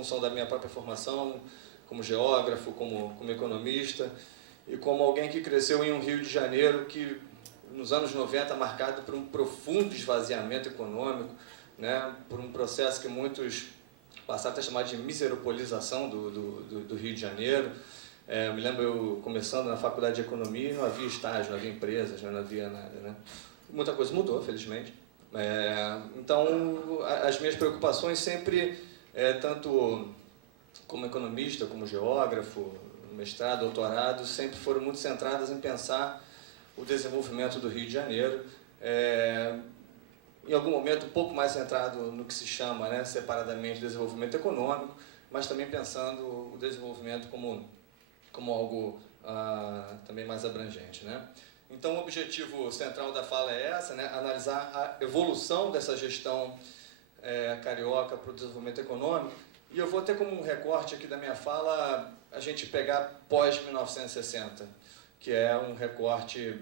função da minha própria formação, como geógrafo, como economista, e como alguém que cresceu em um Rio de Janeiro que, nos anos 90, marcado por um profundo esvaziamento econômico, né, por um processo que muitos passaram até a chamar de miseropolização do Rio de Janeiro. Eu me lembro eu começando na faculdade de economia e não havia estágio, não havia empresas, não havia nada, né? Muita coisa mudou, felizmente. Então, as minhas preocupações sempre, tanto como economista, como geógrafo, mestrado, doutorado, sempre foram muito centradas em pensar o desenvolvimento do Rio de Janeiro, em algum momento um pouco mais centrado no que se chama, né, separadamente, desenvolvimento econômico, mas também pensando o desenvolvimento como algo também mais abrangente, né? Então, o objetivo central da fala é essa, né, analisar a evolução dessa gestão carioca para o desenvolvimento econômico, e eu vou ter como um recorte aqui da minha fala a gente pegar pós-1960, que é um recorte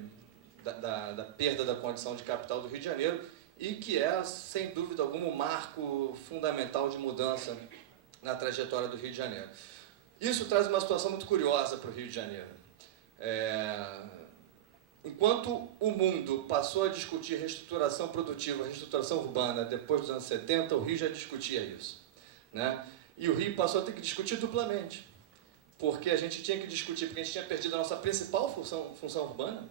da perda da condição de capital do Rio de Janeiro e que é, sem dúvida alguma, um marco fundamental de mudança na trajetória do Rio de Janeiro. Isso traz uma situação muito curiosa para o Rio de Janeiro. Enquanto o mundo passou a discutir reestruturação produtiva, reestruturação urbana depois dos anos 70, o Rio já discutia isso, né? E o Rio passou a ter que discutir duplamente, porque a gente tinha que discutir porque a gente tinha perdido a nossa principal função urbana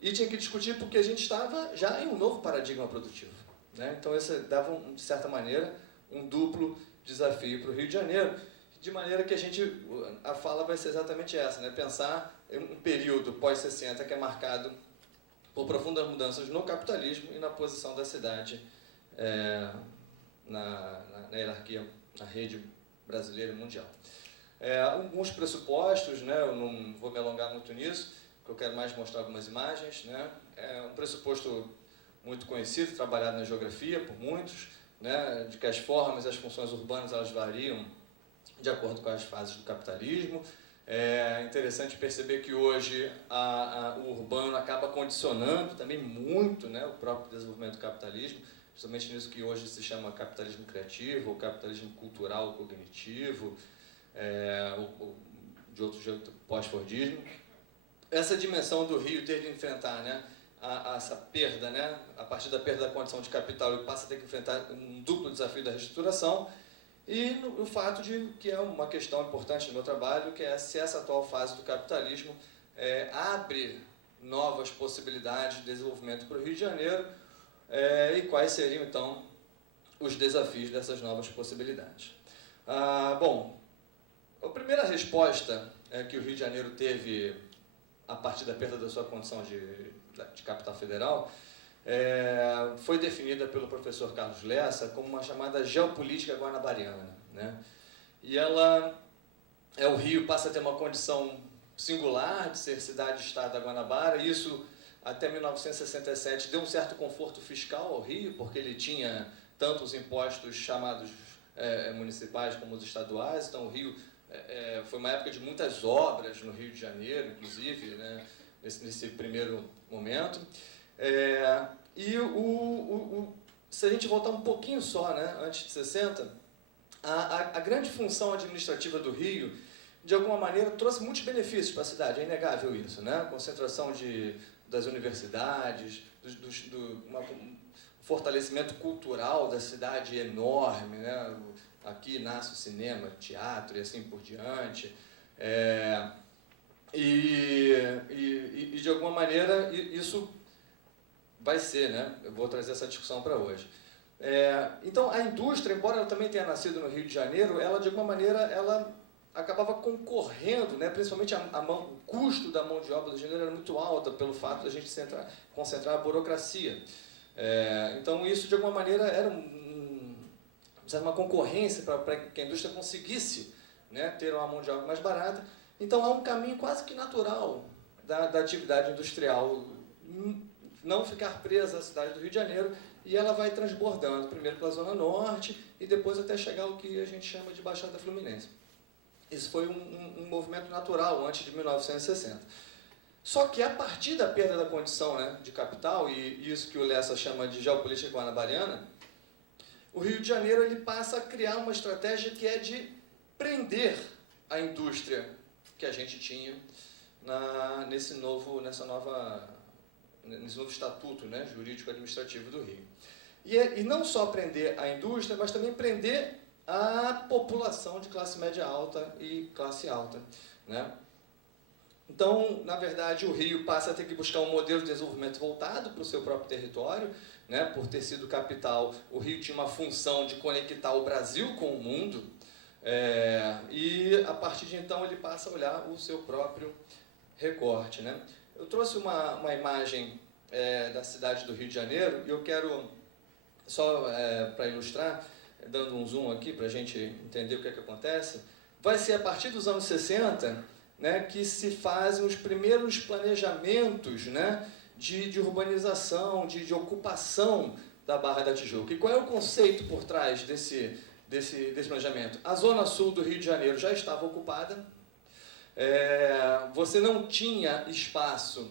e tinha que discutir porque a gente estava já em um novo paradigma produtivo, né? Então, esse dava, de certa maneira, um duplo desafio para o Rio de Janeiro, de maneira que a fala vai ser exatamente essa, né? Pensar em um período pós-60 que é marcado por profundas mudanças no capitalismo e na posição da cidade na hierarquia, na rede brasileira e mundial. Alguns pressupostos, né? Eu não vou me alongar muito nisso, porque eu quero mais mostrar algumas imagens, né? Um pressuposto muito conhecido, trabalhado na geografia por muitos, né? De que as formas e as funções urbanas elas variam de acordo com as fases do capitalismo. É interessante perceber que hoje o urbano acaba condicionando também muito, né, o próprio desenvolvimento do capitalismo, justamente nisso que hoje se chama capitalismo criativo, ou capitalismo cultural ou cognitivo, ou de outro jeito, pós-fordismo. Essa dimensão do Rio ter de enfrentar, né, essa perda, né, a partir da perda da condição de capital, ele passa a ter que enfrentar um duplo desafio da reestruturação, e o fato de que é uma questão importante no meu trabalho, que é se essa atual fase do capitalismo abre novas possibilidades de desenvolvimento para o Rio de Janeiro, e quais seriam, então, os desafios dessas novas possibilidades. Bom, a primeira resposta que o Rio de Janeiro teve a partir da perda da sua condição de capital federal foi definida pelo professor Carlos Lessa como uma chamada geopolítica guanabariana, né? E o Rio passa a ter uma condição singular de ser cidade-estado da Guanabara, e isso até 1967 deu um certo conforto fiscal ao Rio, porque ele tinha tanto os impostos chamados municipais como os estaduais, então o Rio foi uma época de muitas obras no Rio de Janeiro, inclusive, né, nesse primeiro momento. Se a gente voltar um pouquinho só, né, antes de 60, a grande função administrativa do Rio, de alguma maneira, trouxe muitos benefícios para a cidade, é inegável isso, né? A concentração das universidades, um fortalecimento cultural da cidade enorme, né? Aqui nasce o cinema, teatro e assim por diante. E de alguma maneira, isso vai ser, né? Eu vou trazer essa discussão para hoje. Então, a indústria, embora ela também tenha nascido no Rio de Janeiro, ela, de alguma maneira, ela acabava concorrendo, né? Principalmente o custo da mão de obra do Rio de Janeiro era muito alta pelo fato de a gente concentrar a burocracia. Então, isso, de alguma maneira, era uma concorrência para que a indústria conseguisse, né, ter uma mão de obra mais barata. Então, há um caminho quase que natural da atividade industrial não ficar presa à cidade do Rio de Janeiro, e ela vai transbordando, primeiro pela Zona Norte e depois até chegar ao que a gente chama de Baixada Fluminense. Isso foi um movimento natural antes de 1960. Só que a partir da perda da condição, né, de capital, e isso que o Lessa chama de geopolítica guanabariana, o Rio de Janeiro ele passa a criar uma estratégia que é de prender a indústria que a gente tinha nesse novo estatuto, né, jurídico-administrativo do Rio. E não só prender a indústria, mas também prender a população de classe média alta e classe alta, né? Então, na verdade, o Rio passa a ter que buscar um modelo de desenvolvimento voltado para o seu próprio território, né? Por ter sido capital, o Rio tinha uma função de conectar o Brasil com o mundo, e a partir de então ele passa a olhar o seu próprio recorte, né? Eu trouxe uma imagem da cidade do Rio de Janeiro e eu quero, só para ilustrar, dando um zoom aqui para a gente entender o que é que acontece, vai ser a partir dos anos 60, né, que se fazem os primeiros planejamentos, né, de urbanização, de ocupação da Barra da Tijuca. E qual é o conceito por trás desse planejamento? A zona sul do Rio de Janeiro já estava ocupada, você não tinha espaço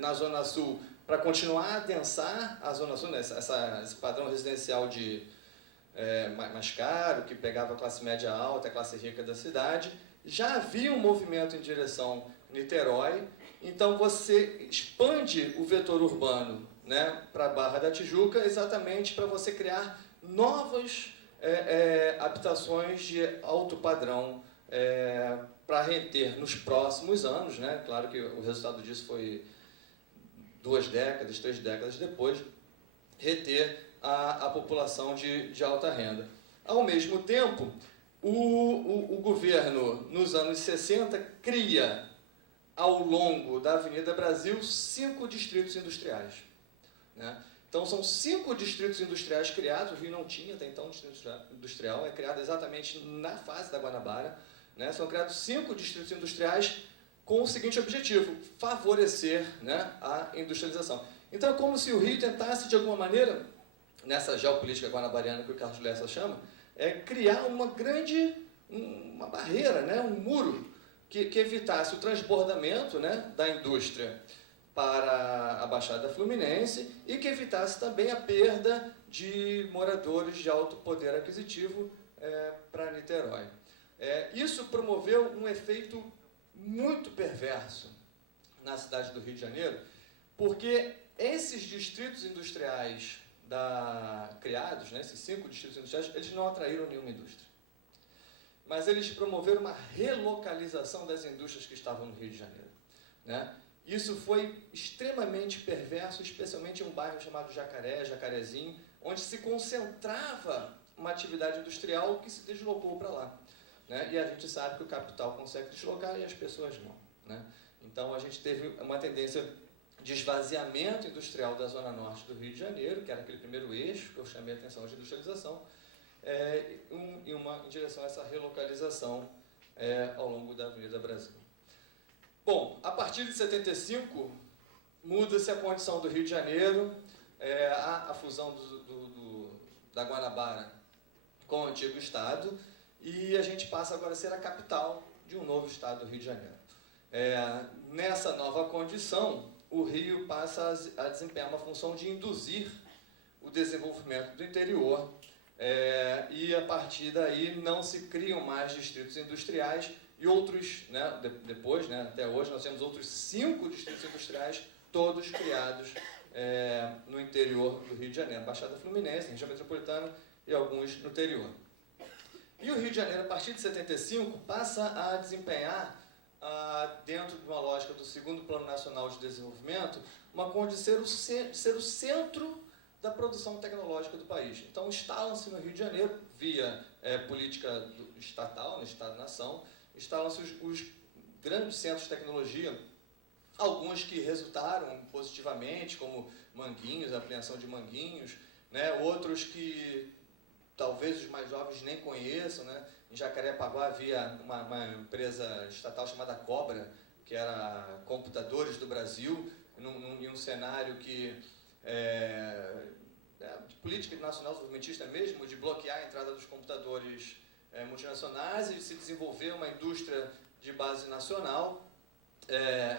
na zona sul para continuar a adensar a zona sul, né, esse padrão residencial mais caro, que pegava a classe média alta, a classe rica da cidade. Já havia um movimento em direção a Niterói, então você expande o vetor urbano, né, para a Barra da Tijuca, exatamente para você criar novas habitações de alto padrão para reter nos próximos anos, né? Claro que o resultado disso foi 2 décadas, 3 décadas depois, reter a população de alta renda. Ao mesmo tempo, o governo, nos anos 60, cria, ao longo da Avenida Brasil, 5 distritos industriais, né? Então, são 5 distritos industriais criados, o Rio não tinha até então distrito industrial, é criado exatamente na fase da Guanabara, né? São criados 5 distritos industriais com o seguinte objetivo: favorecer, né, a industrialização. Então, é como se o Rio tentasse, de alguma maneira, nessa geopolítica guanabariana que o Carlos Lessa chama, criar uma barreira, né, um muro, que evitasse o transbordamento, né, da indústria para a Baixada Fluminense e que evitasse também a perda de moradores de alto poder aquisitivo para Niterói. Isso promoveu um efeito muito perverso na cidade do Rio de Janeiro, porque esses distritos industriais criados, né, esses 5 distritos industriais, eles não atraíram nenhuma indústria. Mas eles promoveram uma relocalização das indústrias que estavam no Rio de Janeiro, né? Isso foi extremamente perverso, especialmente em um bairro chamado Jacarezinho, onde se concentrava uma atividade industrial que se deslocou para lá, né? E a gente sabe que o capital consegue deslocar e as pessoas não, né? Então, a gente teve uma tendência de esvaziamento industrial da zona norte do Rio de Janeiro, que era aquele primeiro eixo que eu chamei a atenção de industrialização, em direção a essa relocalização ao longo da Avenida Brasil. Bom, a partir de 75, muda-se a condição do Rio de Janeiro, a fusão da Guanabara com o antigo Estado, e a gente passa agora a ser a capital de um novo Estado do Rio de Janeiro. Nessa nova condição, o Rio passa a desempenhar uma função de induzir o desenvolvimento do interior, e a partir daí não se criam mais distritos industriais e outros, né, depois, né, até hoje, nós temos outros 5 distritos industriais, todos criados no interior do Rio de Janeiro, Baixada Fluminense, região metropolitana e alguns no interior. E o Rio de Janeiro, a partir de 75, passa a desempenhar, dentro de uma lógica do segundo Plano Nacional de Desenvolvimento, uma condição de ser o centro da produção tecnológica do país. Então, instalam-se no Rio de Janeiro, via política estatal, no Estado-nação, instalam-se os grandes centros de tecnologia, alguns que resultaram positivamente, como Manguinhos, a ampliação de Manguinhos, né? Outros que talvez os mais jovens nem conheçam, né? Em Jacarepaguá havia uma empresa estatal chamada Cobra, que era Computadores do Brasil, em um cenário que de política nacional desenvolvimentista mesmo, de bloquear a entrada dos computadores multinacionais e se desenvolver uma indústria de base nacional.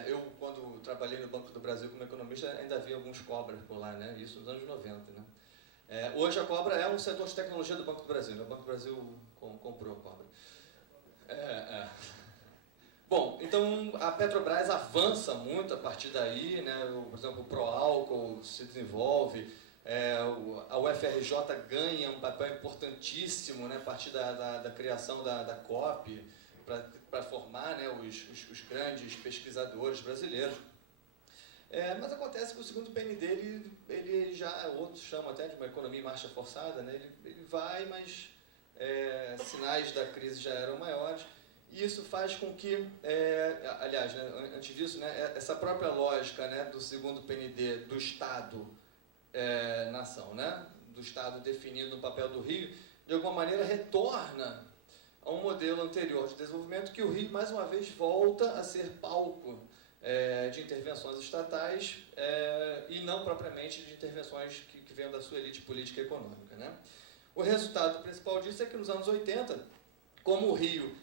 Eu, quando trabalhei no Banco do Brasil como economista, ainda havia alguns Cobras por lá, né? Isso nos anos 90, né? Hoje a Cobra é um setor de tecnologia do Banco do Brasil, né? O Banco do Brasil comprou a Cobra. Bom, então a Petrobras avança muito a partir daí, né? Por exemplo, o Proálcool se desenvolve, a UFRJ ganha um papel importantíssimo, né? A partir da criação da COP, para formar, né, os grandes pesquisadores brasileiros. Mas acontece que o segundo PND, ele já, outros chamam até de uma economia em marcha forçada, né? Ele vai, mas sinais da crise já eram maiores, e isso faz com que, aliás, né, antes disso, né, essa própria lógica, né, do segundo PND, do Estado-nação, né, do Estado definindo o papel do Rio, de alguma maneira retorna a um modelo anterior de desenvolvimento, que o Rio, mais uma vez, volta a ser palco de intervenções estatais e não propriamente de intervenções que venham da sua elite política e econômica, né? O resultado principal disso é que nos anos 80, como o Rio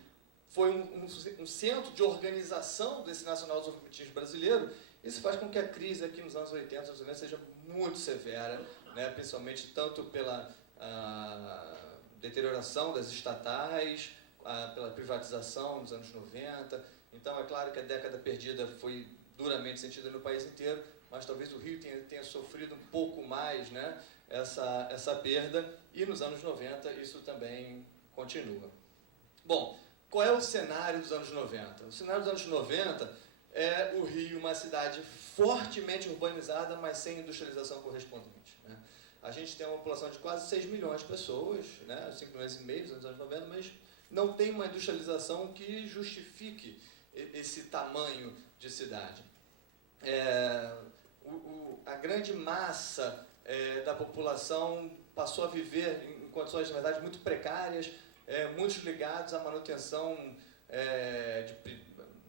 foi um centro de organização desse nacional-desenvolvimentismo brasileiro, isso faz com que a crise aqui nos anos 80 seja muito severa, né? Principalmente tanto pela deterioração das estatais, pela privatização nos anos 90. Então, é claro que a década perdida foi duramente sentida no país inteiro, mas talvez o Rio tenha sofrido um pouco mais, né, essa perda, e nos anos 90 isso também continua. Bom, qual é o cenário dos anos 90? O cenário dos anos 90 é o Rio uma cidade fortemente urbanizada, mas sem industrialização correspondente, né? A gente tem uma população de quase 6 milhões de pessoas, né, 5 milhões e meio nos anos 90, mas não tem uma industrialização que justifique esse tamanho de cidade. A grande massa da população passou a viver em condições, na verdade, muito precárias, muitos ligados à manutenção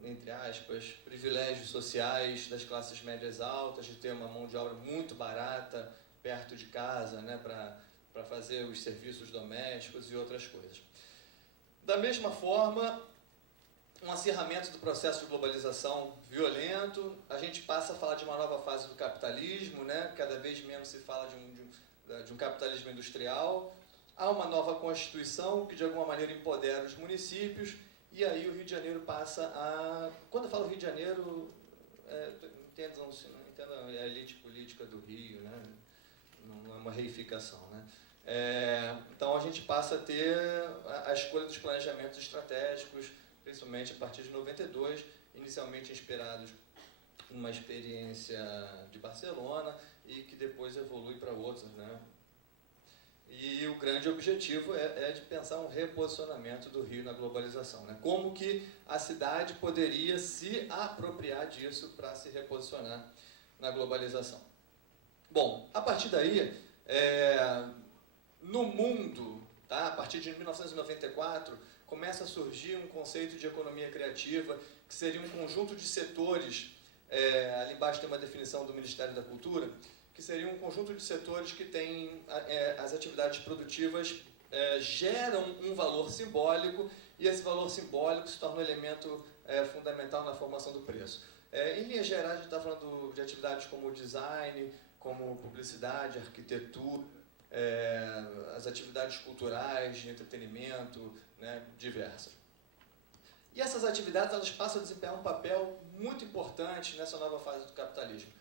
entre aspas, privilégios sociais das classes médias altas, de ter uma mão de obra muito barata perto de casa, né, para fazer os serviços domésticos e outras coisas. Da mesma forma, um acirramento do processo de globalização violento, a gente passa a falar de uma nova fase do capitalismo, né? Cada vez menos se fala de um capitalismo industrial. Há uma nova Constituição que, de alguma maneira, empodera os municípios, e aí o Rio de Janeiro passa a... Quando eu falo Rio de Janeiro, entendam a elite política do Rio, né? Não é uma reificação, né? Então a gente passa a ter a escolha dos planejamentos estratégicos, principalmente a partir de 92, inicialmente inspirados numa experiência de Barcelona e que depois evolui para outras, né? E o grande objetivo é de pensar um reposicionamento do Rio na globalização, né? Como que a cidade poderia se apropriar disso para se reposicionar na globalização. Bom, a partir daí, no mundo, tá, a partir de 1994, começa a surgir um conceito de economia criativa, que seria um conjunto de setores, ali embaixo tem uma definição do Ministério da Cultura, que seria um conjunto de setores que tem as atividades produtivas geram um valor simbólico, e esse valor simbólico se torna um elemento fundamental na formação do preço. Em linhas gerais, a gente está falando de atividades como design, como publicidade, arquitetura, as atividades culturais, de entretenimento, né, diversas. E essas atividades, elas passam a desempenhar um papel muito importante nessa nova fase do capitalismo.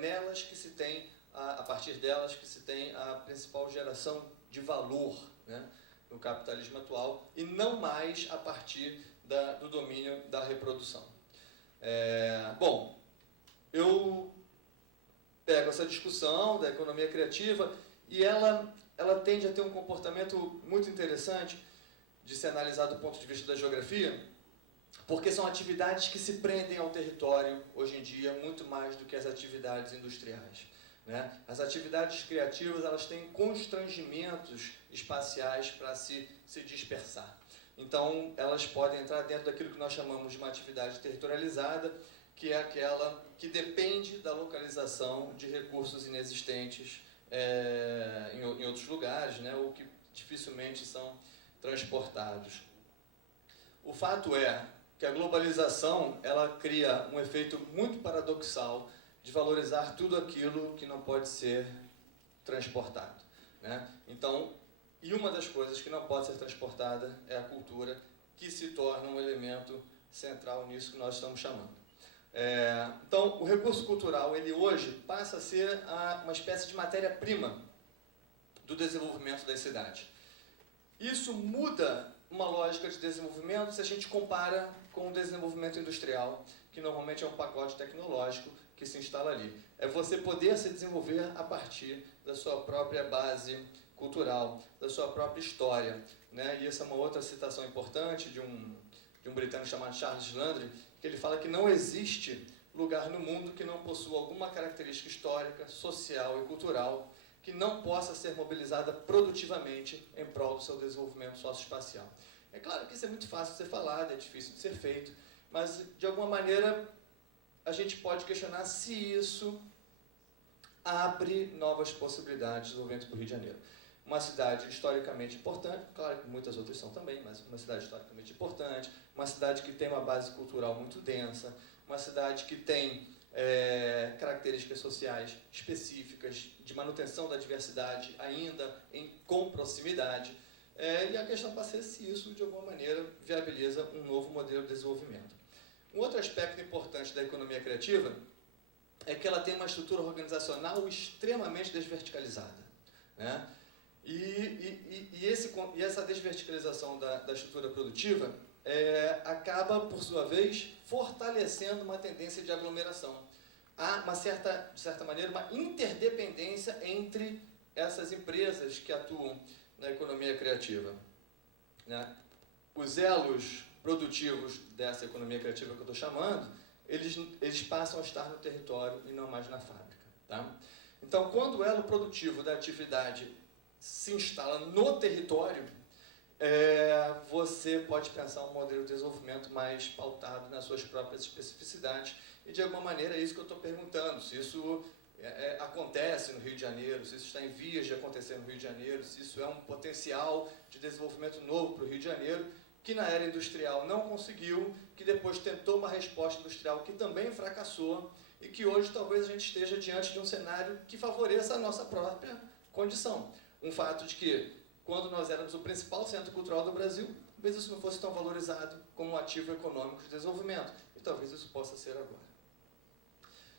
Nelas que se tem, a partir delas, que se tem a principal geração de valor, né, no capitalismo atual, e não mais a partir do domínio da reprodução. Bom, eu pego essa discussão da economia criativa e ela tende a ter um comportamento muito interessante de ser analisado do ponto de vista da geografia, porque são atividades que se prendem ao território, hoje em dia, muito mais do que as atividades industriais, né? As atividades criativas, elas têm constrangimentos espaciais para se dispersar. Então, elas podem entrar dentro daquilo que nós chamamos de uma atividade territorializada, que é aquela que depende da localização de recursos inexistentes em outros lugares, né, ou que dificilmente são transportados. O fato é que a globalização, ela cria um efeito muito paradoxal de valorizar tudo aquilo que não pode ser transportado. né? Então, e uma das coisas que não pode ser transportada é a cultura, que se torna um elemento central nisso que nós estamos chamando. Então, o recurso cultural, ele hoje passa a ser uma espécie de matéria-prima do desenvolvimento das cidades. Isso muda uma lógica de desenvolvimento se a gente compara com o desenvolvimento industrial, que normalmente é um pacote tecnológico que se instala ali. É você poder se desenvolver a partir da sua própria base cultural, da sua própria história, né? E essa é uma outra citação importante de um britânico chamado Charles Landry, que ele fala que não existe lugar no mundo que não possua alguma característica histórica, social e cultural que não possa ser mobilizada produtivamente em prol do seu desenvolvimento socioespacial. É claro que isso é muito fácil de ser falado, é difícil de ser feito, mas, de alguma maneira, a gente pode questionar se isso abre novas possibilidades de desenvolvimento para o Rio de Janeiro. Uma cidade historicamente importante, claro que muitas outras são também, mas uma cidade historicamente importante, uma cidade que tem uma base cultural muito densa, uma cidade que tem características sociais específicas, de manutenção da diversidade ainda com proximidade, e a questão passa a ser se isso, de alguma maneira, viabiliza um novo modelo de desenvolvimento. Um outro aspecto importante da economia criativa é que ela tem uma estrutura organizacional extremamente desverticalizada, né? E essa desverticalização da estrutura produtiva acaba, por sua vez, fortalecendo uma tendência de aglomeração. Há, de certa maneira, uma interdependência entre essas empresas que atuam na economia criativa, né? Os elos produtivos dessa economia criativa que eu estou chamando, eles passam a estar no território e não mais na fábrica. Tá? Então, quando o elo produtivo da atividade se instala no território, você pode pensar um modelo de desenvolvimento mais pautado nas suas próprias especificidades. E, de alguma maneira, é isso que eu estou perguntando. Se isso acontece no Rio de Janeiro, se isso está em vias de acontecer no Rio de Janeiro, se isso é um potencial de desenvolvimento novo para o Rio de Janeiro, que na era industrial não conseguiu, que depois tentou uma resposta industrial que também fracassou, e que hoje talvez a gente esteja diante de um cenário que favoreça a nossa própria condição. Um fato de que, quando nós éramos o principal centro cultural do Brasil, talvez isso não fosse tão valorizado como um ativo econômico de desenvolvimento, e talvez isso possa ser agora.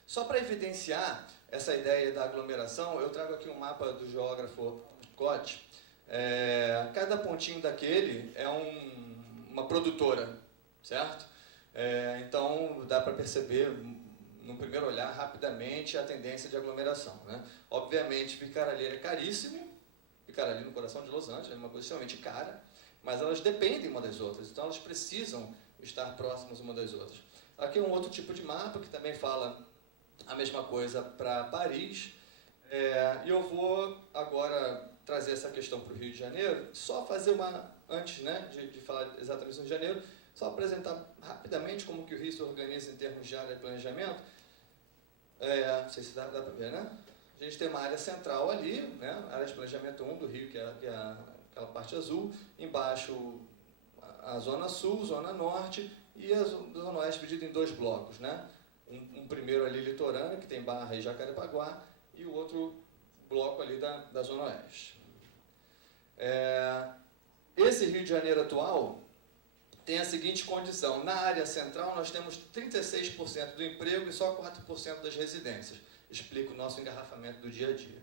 Só para evidenciar essa ideia da aglomeração, eu trago aqui um mapa do geógrafo Cote. Cada pontinho daquele é uma produtora, certo? Então, dá para perceber, no primeiro olhar, rapidamente, a tendência de aglomeração, né? Obviamente, ficar ali é caríssimo, ficar ali no coração de Los Angeles é uma coisa extremamente cara, mas elas dependem uma das outras, então elas precisam estar próximas uma das outras. Aqui é um outro tipo de mapa que também fala a mesma coisa para Paris, e eu vou agora trazer essa questão para o Rio de Janeiro, só fazer antes, né, de falar exatamente do Rio de Janeiro, só apresentar rapidamente como que o Rio se organiza em termos de área de planejamento. Não sei se dá para ver, né? A gente tem uma área central ali, né, área de planejamento 1 do Rio, que é aquela parte azul, embaixo a zona sul, zona norte, e a zona oeste dividida em dois blocos, né? Um primeiro ali litorâneo, que tem Barra e Jacarepaguá, e o outro bloco ali da zona oeste. Esse Rio de Janeiro atual tem a seguinte condição: na área central nós temos 36% do emprego e só 4% das residências. Explica o nosso engarrafamento do dia a dia.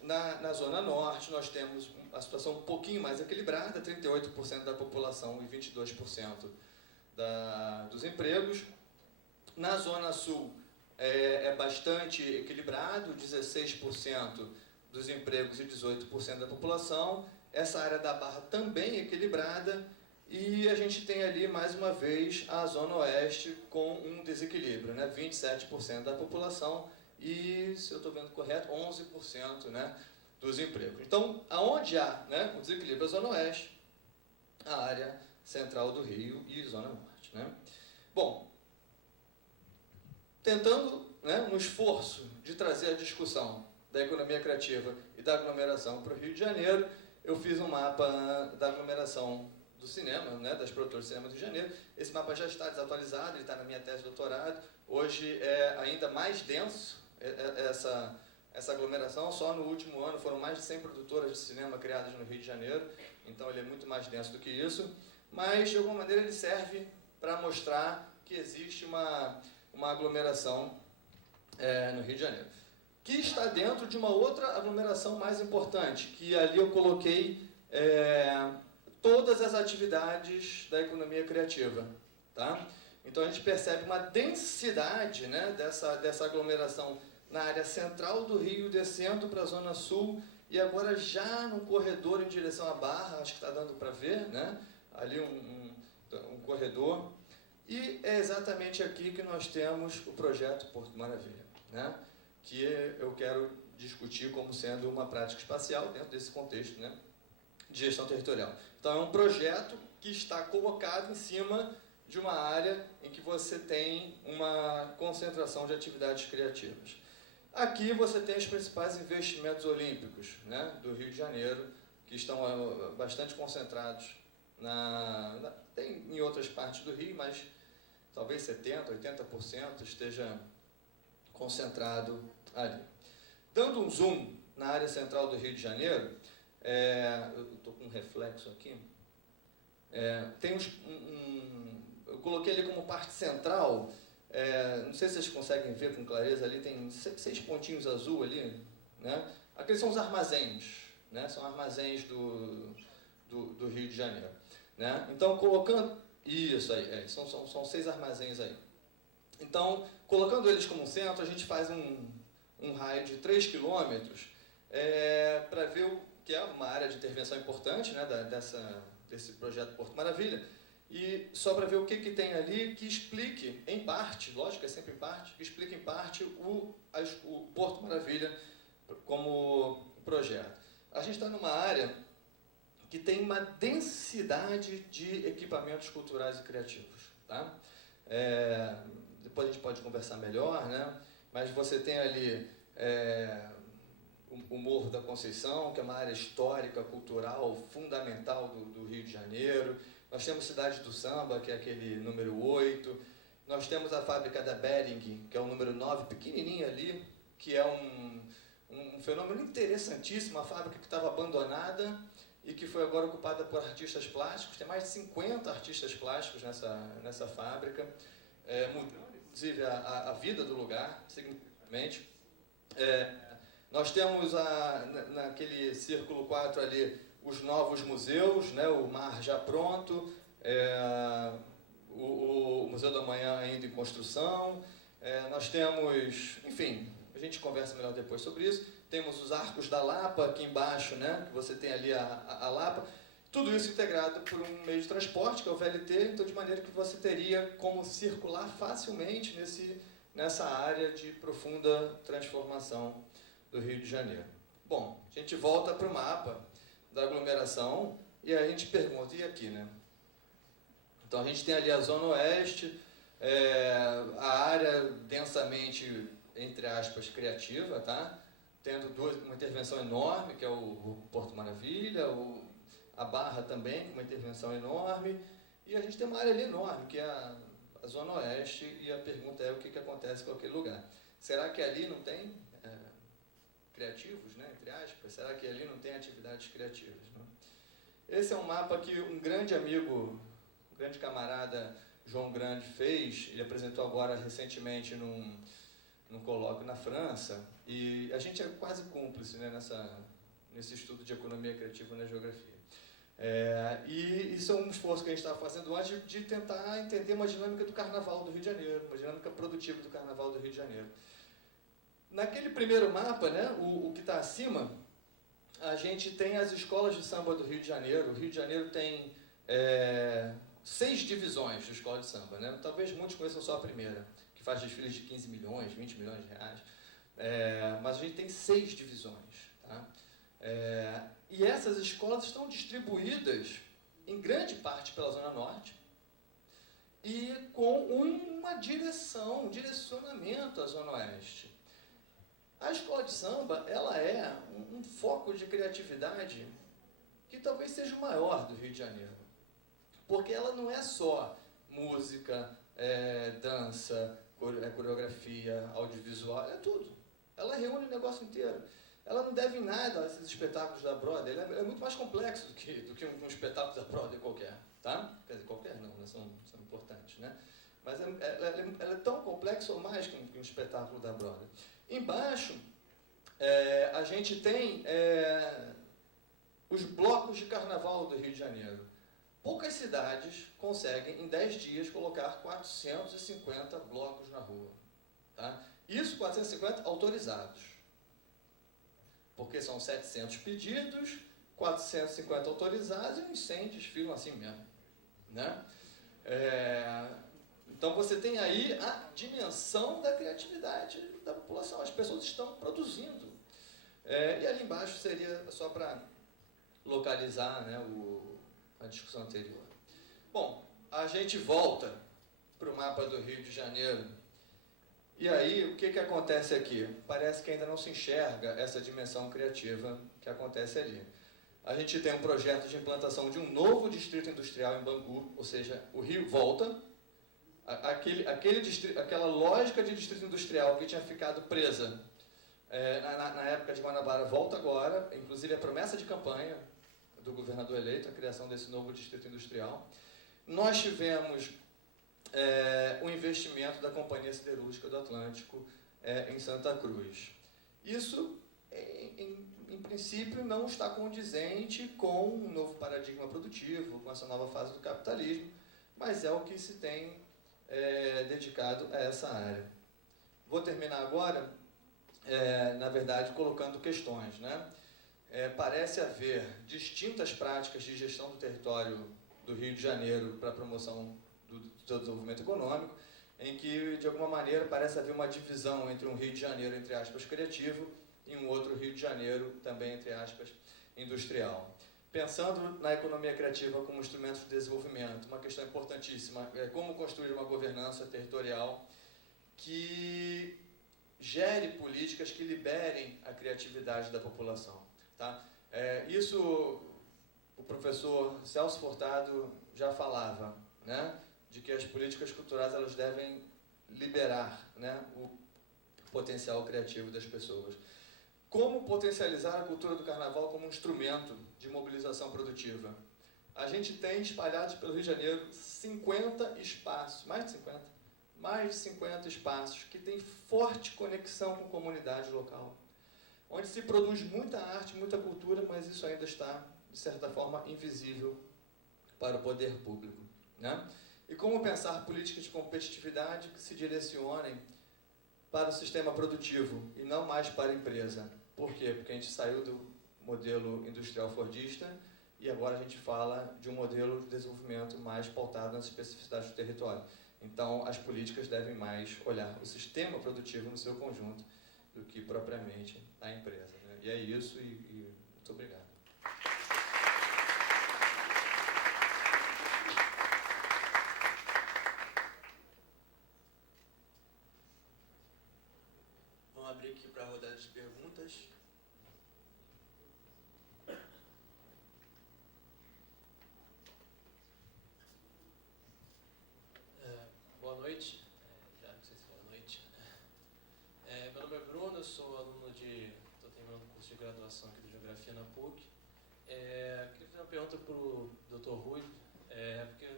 Na zona norte nós temos a situação um pouquinho mais equilibrada, 38% da população e 22% dos empregos. Na zona sul é bastante equilibrado, 16% dos empregos e 18% da população. Essa área da Barra também equilibrada, e a gente tem ali, mais uma vez, a zona oeste com um desequilíbrio, né? 27% da população e, se eu estou vendo correto, 11%, né, dos empregos. Então, aonde há, né, o desequilíbrio é a zona oeste, a área central do Rio e zona norte, né? Bom, tentando, né, um esforço de trazer a discussão da economia criativa e da aglomeração para o Rio de Janeiro, eu fiz um mapa da aglomeração do cinema, né, das produtoras de cinema do Rio de Janeiro. Esse mapa já está desatualizado, ele está na minha tese de doutorado. Hoje é ainda mais denso essa aglomeração. Só no último ano foram mais de 100 produtoras de cinema criadas no Rio de Janeiro, então ele é muito mais denso do que isso, mas de alguma maneira ele serve para mostrar que existe uma aglomeração no Rio de Janeiro, que está dentro de uma outra aglomeração mais importante, que ali eu coloquei todas as atividades da economia criativa. Tá? Então a gente percebe uma densidade, né, dessa aglomeração na área central do Rio, descendo para a Zona Sul, e agora já no corredor em direção à Barra, acho que está dando para ver, né? Ali um corredor. E é exatamente aqui que nós temos o projeto Porto Maravilha, né? Que eu quero discutir como sendo uma prática espacial dentro desse contexto, né, de gestão territorial. Então é um projeto que está colocado em cima de uma área em que você tem uma concentração de atividades criativas. Aqui você tem os principais investimentos olímpicos, né, do Rio de Janeiro, que estão bastante concentrados tem em outras partes do Rio, mas talvez 70%, 80% esteja concentrado ali. Dando um zoom na área central do Rio de Janeiro, eu estou com um reflexo aqui, tem eu coloquei ali como parte central, não sei se vocês conseguem ver com clareza, ali tem 6 pontinhos azul ali, né? Aqueles são os armazéns, né? São armazéns do Rio de Janeiro, né? Então, colocando... Isso aí, são 6 armazéns aí. Então, colocando eles como centro, a gente faz um raio de 3 quilômetros para ver o que é uma área de intervenção importante, né, desse projeto Porto Maravilha, e só para ver o que tem ali que explique, em parte, lógico, é sempre em parte, que explique em parte o Porto Maravilha como projeto. A gente está numa área que tem uma densidade de equipamentos culturais e criativos. Tá? Depois a gente pode conversar melhor, né? Mas você tem ali o Morro da Conceição, que é uma área histórica, cultural, fundamental do Rio de Janeiro. Nós temos Cidade do Samba, que é aquele número 8. Nós temos a fábrica da Bering, que é o número 9, pequenininha ali, que é um fenômeno interessantíssimo, uma fábrica que estava abandonada e que foi agora ocupada por artistas plásticos. Tem mais de 50 artistas plásticos nessa fábrica, mudando, inclusive, a vida do lugar, significativamente. Nós temos, naquele círculo 4 ali, os novos museus, né, o Mar já pronto, o Museu da Manhã ainda em construção. Nós temos, enfim, a gente conversa melhor depois sobre isso. Temos os Arcos da Lapa aqui embaixo, né, que você tem ali a Lapa. Tudo isso integrado por um meio de transporte, que é o VLT, então de maneira que você teria como circular facilmente nessa área de profunda transformação do Rio de Janeiro. Bom, a gente volta para o mapa da aglomeração e a gente pergunta, e aqui, né? Então a gente tem ali a Zona Oeste, a área densamente, entre aspas, criativa, tá? Tendo uma intervenção enorme, que é o Porto Maravilha, a Barra também, com uma intervenção enorme, e a gente tem uma área ali enorme, que é a Zona Oeste, e a pergunta é o que acontece com aquele lugar. Será que ali não tem criativos, né, entre aspas? Será que ali não tem atividades criativas? Né? Esse é um mapa que um grande amigo, um grande camarada, João Grande, fez, ele apresentou agora recentemente num colóquio na França, e a gente é quase cúmplice, né, nesse estudo de economia criativa na geografia. E isso é um esforço que a gente estava fazendo antes de tentar entender uma dinâmica do Carnaval do Rio de Janeiro, uma dinâmica produtiva do Carnaval do Rio de Janeiro. Naquele primeiro mapa, né, o que está acima, a gente tem as escolas de samba do Rio de Janeiro. O Rio de Janeiro tem 6 divisões de escola de samba, né? Talvez muitos conheçam só a primeira, que faz desfiles de 15 milhões, 20 milhões de reais. Mas a gente tem 6 divisões. Tá? E essas escolas estão distribuídas, em grande parte, pela Zona Norte, e com uma direção, um direcionamento à Zona Oeste. A escola de samba, ela é um foco de criatividade que talvez seja o maior do Rio de Janeiro. Porque ela não é só música, dança, coreografia, audiovisual, é tudo. Ela reúne o negócio inteiro. Ela não deve em nada a esses espetáculos da Broadway. Ele é muito mais complexo do que um espetáculo da Broadway qualquer. Tá? Quer dizer, qualquer não, né? São importantes. Né? Mas ela é tão complexa ou mais que um espetáculo da Broadway. Embaixo, a gente tem os blocos de carnaval do Rio de Janeiro. Poucas cidades conseguem, em 10 dias, colocar 450 blocos na rua. Tá? Isso 450 autorizados. Porque são 700 pedidos, 450 autorizados e uns 100 desfilam assim mesmo. Né? Então você tem aí a dimensão da criatividade da população. As pessoas estão produzindo. E ali embaixo seria só para localizar, né, a discussão anterior. Bom, a gente volta para o mapa do Rio de Janeiro. E aí, o que acontece aqui? Parece que ainda não se enxerga essa dimensão criativa que acontece ali. A gente tem um projeto de implantação de um novo distrito industrial em Bangu, ou seja, o Rio volta. Aquela lógica de distrito industrial que tinha ficado presa na época de Guanabara volta agora, inclusive a promessa de campanha do governador eleito, a criação desse novo distrito industrial. Nós tivemos o investimento da Companhia Siderúrgica do Atlântico em Santa Cruz. Isso, em princípio, não está condizente com um novo paradigma produtivo, com essa nova fase do capitalismo, mas é o que se tem dedicado a essa área. Vou terminar agora, na verdade, colocando questões. Né? Parece haver distintas práticas de gestão do território do Rio de Janeiro para a promoção do desenvolvimento econômico, em que, de alguma maneira, parece haver uma divisão entre um Rio de Janeiro, entre aspas, criativo, e um outro Rio de Janeiro, também, entre aspas, industrial. Pensando na economia criativa como instrumento de desenvolvimento, uma questão importantíssima é como construir uma governança territorial que gere políticas que liberem a criatividade da população. Tá? Isso o professor Celso Furtado já falava, né? De que as políticas culturais elas devem liberar, né, o potencial criativo das pessoas. Como potencializar a cultura do carnaval como um instrumento de mobilização produtiva? A gente tem espalhados pelo Rio de Janeiro 50 espaços, mais de 50 espaços que têm forte conexão com a comunidade local, onde se produz muita arte, muita cultura, mas isso ainda está, de certa forma, invisível para o poder público. Né? E como pensar políticas de competitividade que se direcionem para o sistema produtivo e não mais para a empresa? Por quê? Porque a gente saiu do modelo industrial fordista e agora a gente fala de um modelo de desenvolvimento mais pautado nas especificidades do território. Então, as políticas devem mais olhar o sistema produtivo no seu conjunto do que propriamente a empresa. Né? E é isso, e muito obrigado. Vamos abrir aqui para a rodada de perguntas. Boa noite. Já não sei se boa noite. Meu nome é Bruno, eu sou aluno estou terminando o curso de graduação aqui de Geografia na PUC. Queria fazer uma pergunta para o Dr. Rui, porque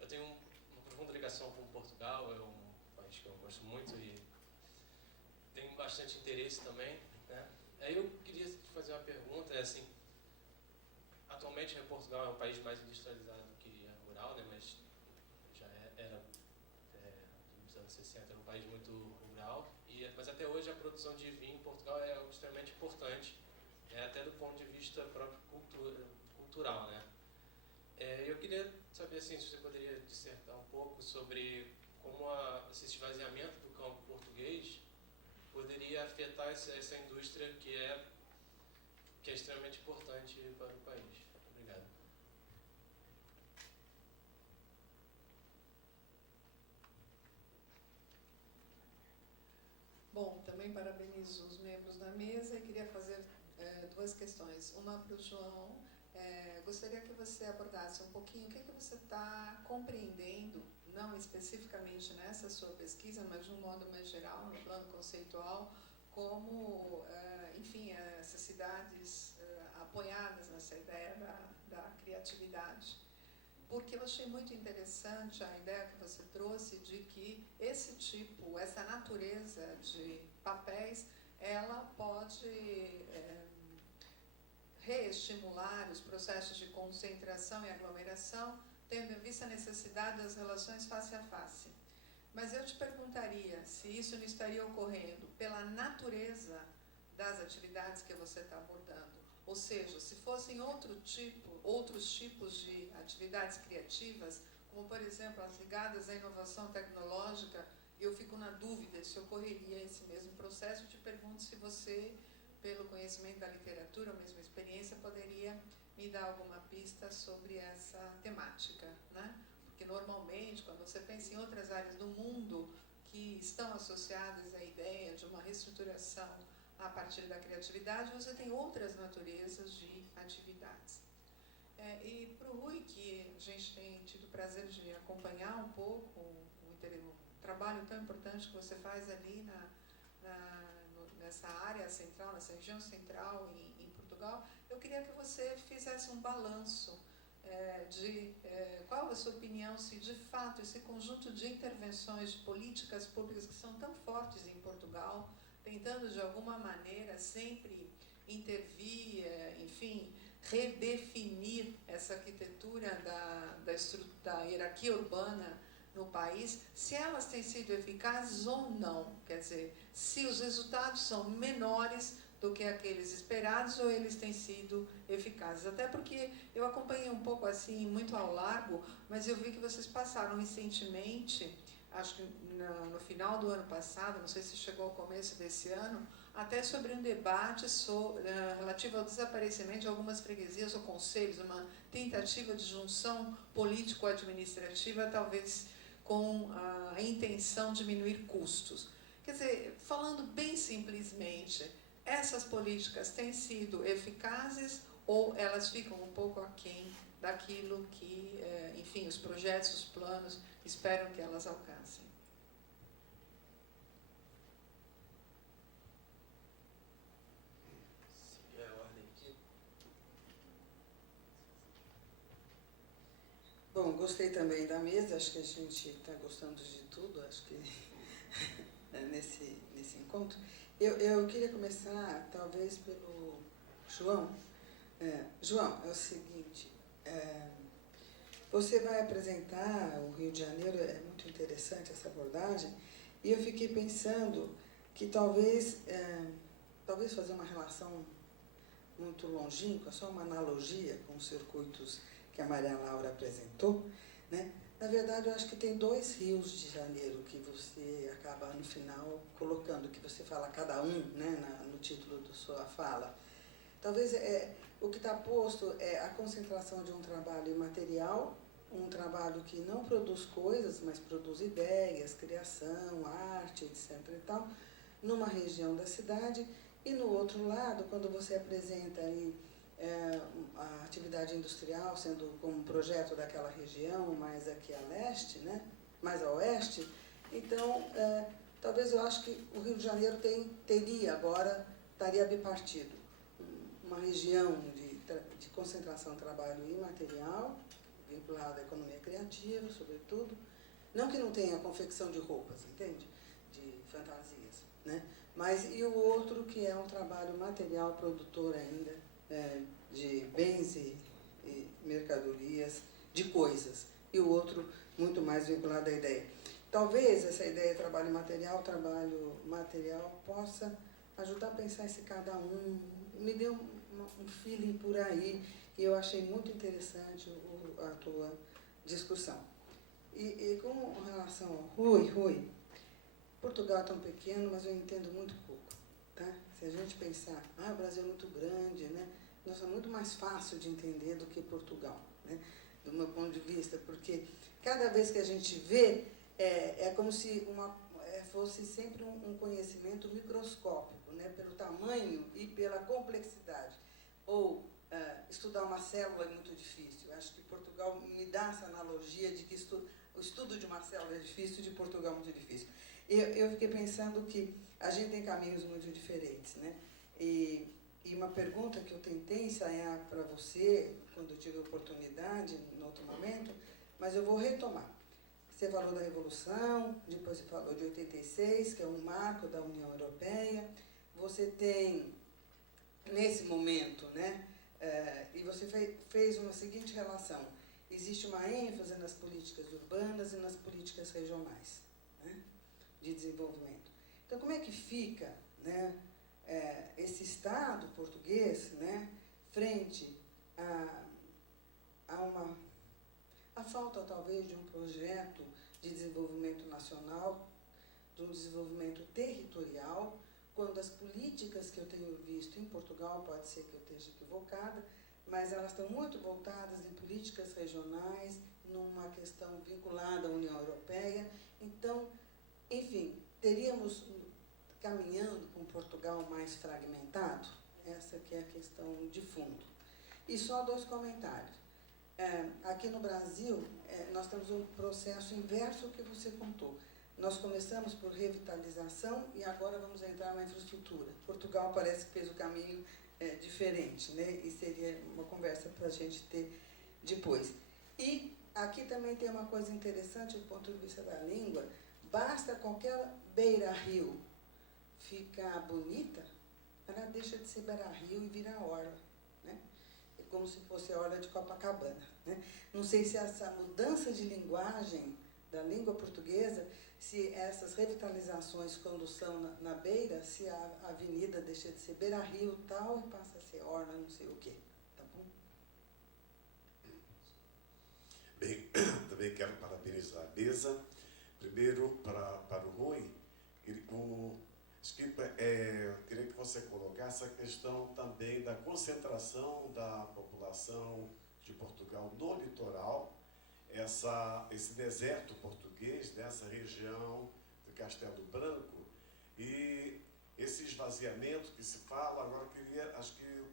eu tenho uma profunda ligação com Portugal, é um país que eu gosto muito e tenho bastante interesse também. Né? Aí eu queria te fazer uma pergunta, assim, atualmente Portugal é um país mais industrializado do que rural, né? Mas já era, nos anos 60, era um país muito rural, mas até hoje a produção de vinho em Portugal é algo extremamente importante, até do ponto de vista próprio cultural. Né? Eu queria saber assim, se você poderia dissertar um pouco sobre como esse esvaziamento do campo português poderia afetar essa indústria que é extremamente importante para o país. Obrigado. Bom, também parabenizo os membros da mesa e queria fazer duas questões. Uma para o João. Gostaria que você abordasse um pouquinho o que você está compreendendo, não especificamente nessa sua pesquisa, mas de um modo mais geral, no plano conceitual, como, enfim, essas cidades apoiadas nessa ideia da criatividade. Porque eu achei muito interessante a ideia que você trouxe de que essa natureza de papéis, ela pode reestimular os processos de concentração e aglomeração, tendo em vista a necessidade das relações face a face. Mas eu te perguntaria se isso não estaria ocorrendo pela natureza das atividades que você está abordando. Ou seja, se fossem outros tipos de atividades criativas, como, por exemplo, as ligadas à inovação tecnológica, eu fico na dúvida se ocorreria esse mesmo processo. Eu te pergunto se você, pelo conhecimento da literatura, a mesma experiência, poderia me dar alguma pista sobre essa temática, né? Porque, normalmente, quando você pensa em outras áreas do mundo que estão associadas à ideia de uma reestruturação a partir da criatividade, você tem outras naturezas de atividades. E para o Rui, que a gente tem tido o prazer de acompanhar um pouco o trabalho tão importante que você faz ali nessa área central, nessa região central em Portugal, eu queria que você fizesse um balanço de qual a sua opinião, se de fato esse conjunto de intervenções, de políticas públicas que são tão fortes em Portugal, tentando de alguma maneira sempre intervir, enfim, redefinir essa arquitetura da hierarquia urbana no país, se elas têm sido eficazes ou não. Quer dizer, se os resultados são menores do que aqueles esperados ou eles têm sido eficazes. Até porque eu acompanhei um pouco assim, muito ao largo, mas eu vi que vocês passaram recentemente, acho que no final do ano passado, não sei se chegou ao começo desse ano, até sobre um debate relativo ao desaparecimento de algumas freguesias ou conselhos, uma tentativa de junção político-administrativa, talvez com a intenção de diminuir custos. Quer dizer, falando bem simplesmente, essas políticas têm sido eficazes ou elas ficam um pouco aquém daquilo que, enfim, os projetos, os planos esperam que elas alcancem? Seguir a ordem aqui. Bom, gostei também da mesa, acho que a gente está gostando de tudo, acho que nesse encontro. Eu queria começar, talvez, pelo João. João, é o seguinte, você vai apresentar o Rio de Janeiro, é muito interessante essa abordagem, e eu fiquei pensando que talvez fazer uma relação muito longínqua, só uma analogia com os circuitos que a Maria Laura apresentou, né? Na verdade, eu acho que tem 2 rios de Janeiro que você acaba, no final, colocando, que você fala cada um, né, no título da sua fala. Talvez o que está posto é a concentração de um trabalho imaterial, um trabalho que não produz coisas, mas produz ideias, criação, arte, etc. e tal, numa região da cidade. E, no outro lado, quando você apresenta aí a atividade industrial sendo como um projeto daquela região, mais aqui a leste, né, mais a oeste, então, talvez eu acho que o Rio de Janeiro estaria bipartido. Uma região de concentração de trabalho imaterial, vinculada à economia criativa, sobretudo. Não que não tenha confecção de roupas, entende? De fantasias, né? Mas, e o outro que é um trabalho material produtor ainda, de bens e mercadorias, de coisas. E o outro muito mais vinculado à ideia. Talvez essa ideia de trabalho material possa ajudar a pensar esse cada um. Me deu um feeling por aí e eu achei muito interessante a tua discussão. E com relação ao Rui, Portugal é tão pequeno, mas eu entendo muito pouco. Tá? Se a gente pensar, o Brasil é muito grande, né? Nossa, é muito mais fácil de entender do que Portugal, né? Do meu ponto de vista, porque cada vez que a gente vê, é como se fosse sempre um conhecimento microscópico, né? Pelo tamanho e pela complexidade. Ou estudar uma célula é muito difícil. Eu acho que Portugal me dá essa analogia de que o estudo de uma célula é difícil, de Portugal é muito difícil. Eu fiquei pensando que a gente tem caminhos muito diferentes, né? E uma pergunta que eu tentei ensaiar para você, quando eu tive a oportunidade, em outro momento, mas eu vou retomar. Você falou da Revolução, depois você falou de 86, que é um marco da União Europeia. Você tem, nesse momento, né, e você fez uma seguinte relação. Existe uma ênfase nas políticas urbanas e nas políticas regionais, né, de desenvolvimento. Então, como é que fica, né, esse Estado português, né, frente a falta, talvez, de um projeto de desenvolvimento nacional, de um desenvolvimento territorial, quando as políticas que eu tenho visto em Portugal, pode ser que eu esteja equivocada, mas elas estão muito voltadas em políticas regionais, numa questão vinculada à União Europeia. Então, enfim, teríamos caminhando para um Portugal mais fragmentado? Essa que é a questão de fundo. E só 2 comentários. Aqui no Brasil, nós temos um processo inverso ao que você contou. Nós começamos por revitalização e agora vamos entrar na infraestrutura. Portugal parece que fez o caminho diferente, né? E seria uma conversa para a gente ter depois. E aqui também tem uma coisa interessante do ponto de vista da língua. Basta qualquer beira-rio ficar bonita, ela deixa de ser beira-rio e vira orla, né? É como se fosse a orla de Copacabana, né? Não sei se essa mudança de linguagem da língua portuguesa, se essas revitalizações, quando são na beira, se a avenida deixa de ser beira-rio tal e passa a ser orla não sei o quê, tá bom? Bem, também quero parabenizar a mesa. Primeiro, para o Rui, queria que você colocasse a questão também da concentração da população de Portugal no litoral, esse deserto português, dessa região do Castelo Branco, e esse esvaziamento que se fala. Agora acho que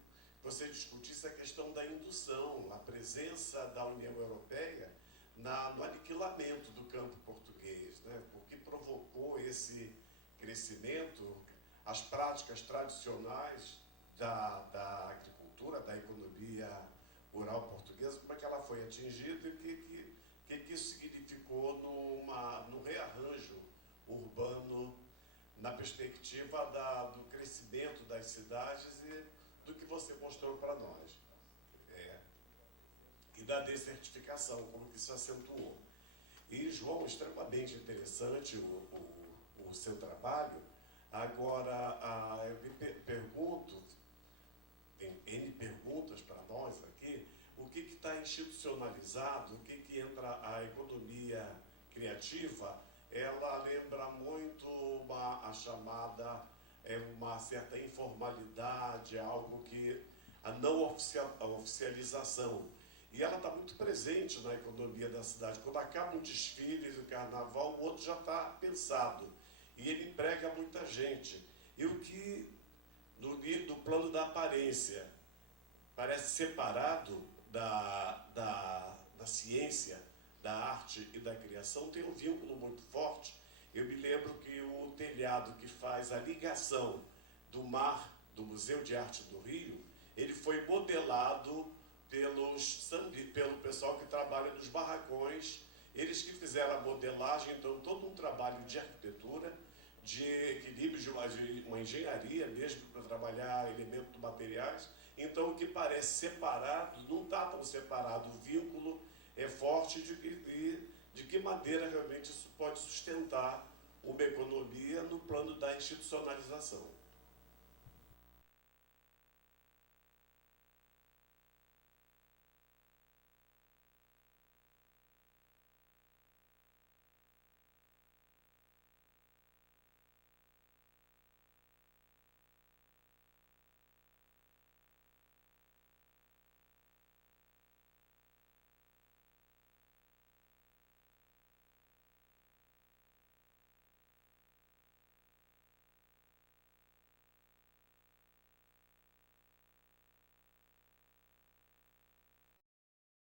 você discutisse a questão da indução, a presença da União Europeia no aniquilamento do campo português, né? O que provocou esse crescimento, as práticas tradicionais da agricultura, da economia rural portuguesa, como é que ela foi atingida e o que isso significou no rearranjo urbano, na perspectiva do crescimento das cidades e do que você mostrou para nós. E da desertificação, como que isso acentuou. E, João, extremamente interessante o seu trabalho. Agora, eu me pergunto, tem N perguntas para nós aqui, o que está institucionalizado, o que entra a economia criativa, ela lembra muito a chamada, uma certa informalidade, algo que, a não oficialização. E ela está muito presente na economia da cidade. Quando acaba um desfile do carnaval, o outro já está pensado. E ele emprega muita gente. E o que, do plano da aparência, parece separado da ciência, da arte e da criação, tem um vínculo muito forte. Eu me lembro que o telhado que faz a ligação do mar, do Museu de Arte do Rio, ele foi modelado pelo pessoal que trabalha nos barracões, eles que fizeram a modelagem. Então todo um trabalho de arquitetura, de equilíbrio, de uma engenharia mesmo, para trabalhar elementos materiais. Então o que parece separado, não está tão separado, o vínculo é forte de que maneira realmente isso pode sustentar uma economia no plano da institucionalização.